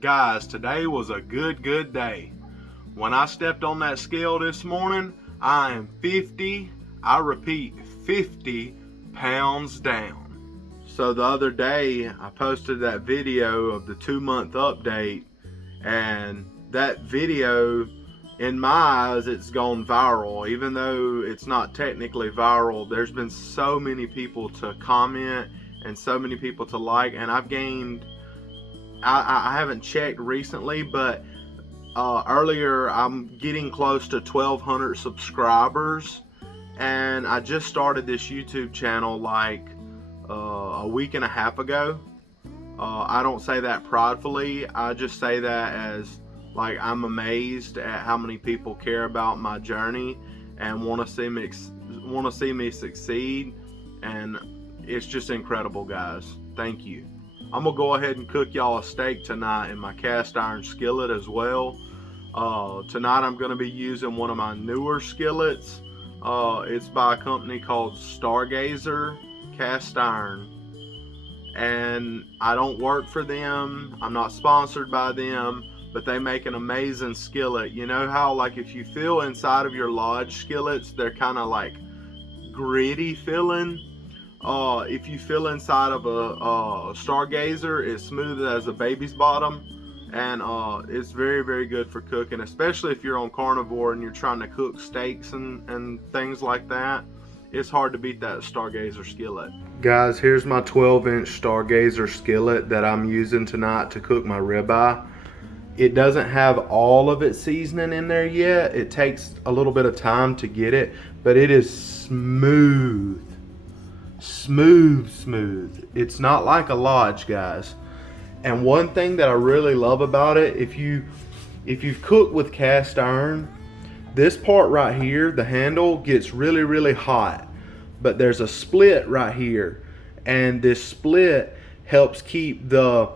Guys, today was a good day. When I stepped on that scale this morning, I am 50, I repeat, 50 pounds down. So the other day, I posted that video of the 2-month update, and that video, in my eyes, it's gone viral. Even though it's not technically viral, there's been so many people to comment and so many people to like, and I've gained, I haven't checked recently, but earlier I'm getting close to 1,200 subscribers, and I just started this YouTube channel like a week and a half ago. I don't say that pridefully, I just say that as like I'm amazed at how many people care about my journey and want to see me succeed, and it's just incredible, guys. Thank you. I'm gonna go ahead and cook y'all a steak tonight in my cast iron skillet as well. Tonight I'm gonna be using one of my newer skillets. It's by a company called Stargazer Cast Iron, and I don't work for them. I'm not sponsored by them, but they make an amazing skillet. You know how, like, if you feel inside of your Lodge skillets, they're kind of like gritty feeling. If you feel inside of a Stargazer, it's smooth as a baby's bottom, and it's very good for cooking, especially if you're on carnivore and you're trying to cook steaks and things like that. It's hard to beat that Stargazer skillet. Guys, here's my 12-inch Stargazer skillet that I'm using tonight to cook my ribeye. It doesn't have all of its seasoning in there yet. It takes a little bit of time to get it, but it is smooth. Smooth. It's not like a Lodge, guys. And one thing that I really love about it, if you've cooked with cast iron, this part right here, the handle, gets really hot, but there's a split right here, and this split helps keep the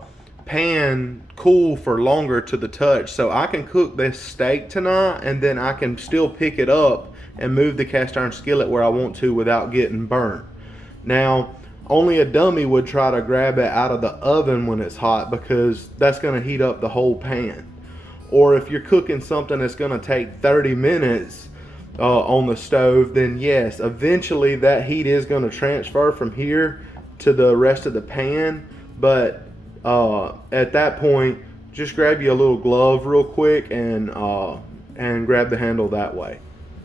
pan cool for longer to the touch. So I can cook this steak tonight, and then I can still pick it up and move the cast iron skillet where I want to without getting burnt. Now, only a dummy would try to grab it out of the oven when it's hot, because that's going to heat up the whole pan. Or if you're cooking something that's going to take 30 minutes on the stove, then yes, eventually that heat is going to transfer from here to the rest of the pan. But at that point, just grab you a little glove real quick and grab the handle that way.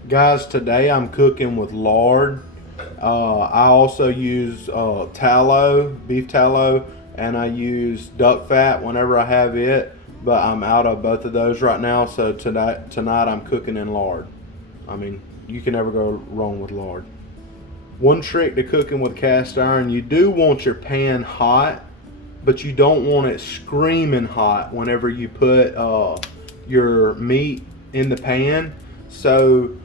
Guys, today I'm cooking with lard. I also use tallow, beef tallow, and I use duck fat whenever I have it, but I'm out of both of those right now, so tonight I'm cooking in lard. I mean, you can never go wrong with lard. One trick to cooking with cast iron, you do want your pan hot, but you don't want it screaming hot whenever you put your meat in the pan. So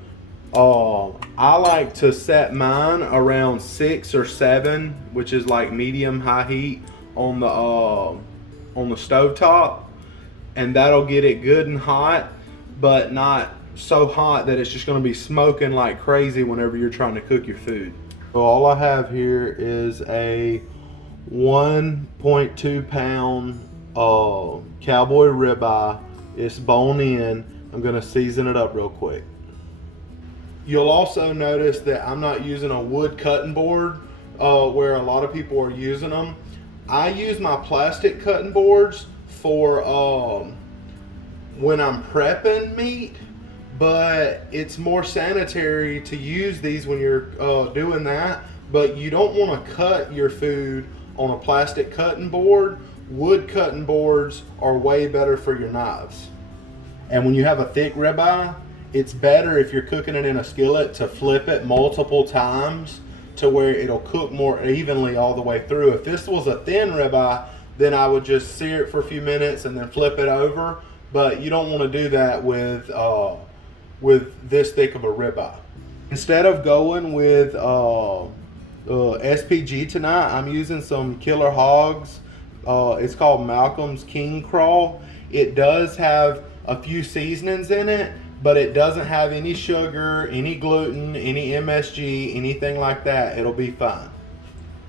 I like to set mine around 6 or 7, which is like medium high heat on the stove top, and that'll get it good and hot, but not so hot that it's just going to be smoking like crazy whenever you're trying to cook your food. So all I have here is a 1.2 pound cowboy ribeye. It's bone in. I'm going to season it up real quick. You'll also notice that I'm not using a wood cutting board where a lot of people are using them. I use my plastic cutting boards for when I'm prepping meat, but it's more sanitary to use these when you're doing that. But you don't want to cut your food on a plastic cutting board. Wood cutting boards are way better for your knives. And when you have a thick ribeye, it's better if you're cooking it in a skillet to flip it multiple times to where it'll cook more evenly all the way through. If this was a thin ribeye, then I would just sear it for a few minutes and then flip it over. But you don't want to do that with this thick of a ribeye. Instead of going with SPG tonight, I'm using some Killer Hogs. It's called Malcolm's King Crawl. It does have a few seasonings in it, but it doesn't have any sugar, any gluten, any MSG, anything like that. It'll be fine.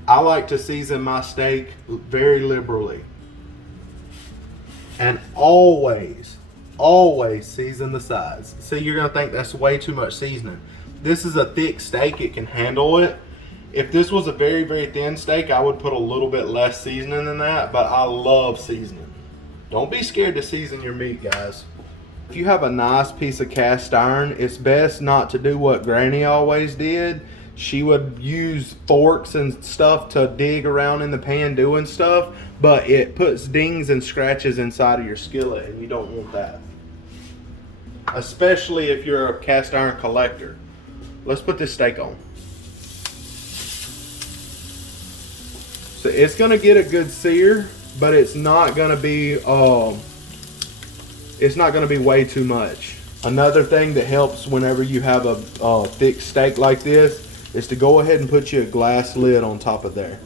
I like to season my steak very liberally. And always, always season the sides. See, you're gonna think that's way too much seasoning. This is a thick steak, it can handle it. If this was a very, very thin steak, I would put a little bit less seasoning than that, but I love seasoning. Don't be scared to season your meat, guys. If you have a nice piece of cast iron, it's best not to do what Granny always did. She would use forks and stuff to dig around in the pan doing stuff, but it puts dings and scratches inside of your skillet, and you don't want that. Especially if you're a cast iron collector. Let's put this steak on. So it's gonna get a good sear, but it's not gonna be way too much. Another thing that helps whenever you have a thick steak like this is to go ahead and put you a glass lid on top of there.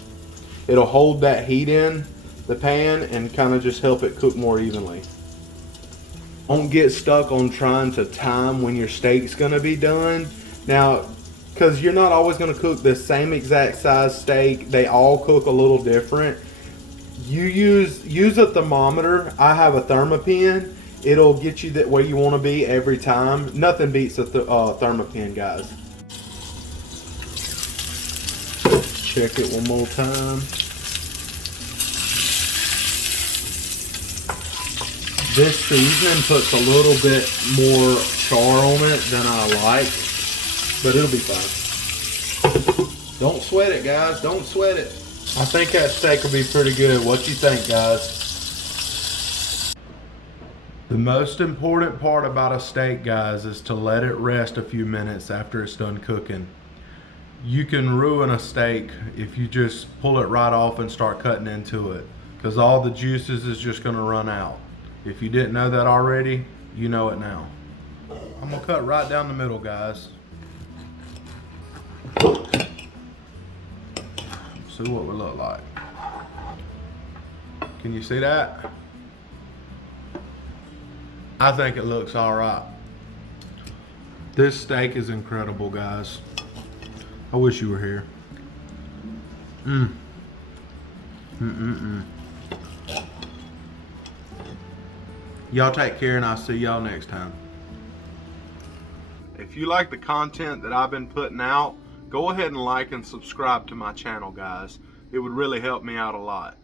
It'll hold that heat in the pan and kind of just help it cook more evenly. Don't get stuck on trying to time when your steak's gonna be done. Now, because you're not always going to cook the same exact size steak. They all cook a little different. You use a thermometer. I have a thermopin. It'll get you where you want to be every time. Nothing beats a thermopin, guys. Check it one more time. This seasoning puts a little bit more char on it than I like. But it'll be fine. Don't sweat it, guys. Don't sweat it. I think that steak will be pretty good. What you think, guys? The most important part about a steak, guys, is to let it rest a few minutes after it's done cooking. You can ruin a steak if you just pull it right off and start cutting into it, because all the juices is just going to run out. If you didn't know that already, you know it now. I'm going to cut right down the middle, guys. See what we look like. Can you see that? I think it looks all right. This steak is incredible, guys. I wish you were here. Y'all take care, and I'll see y'all next time. If you like the content that I've been putting out, go ahead and like and subscribe to my channel, guys. It would really help me out a lot.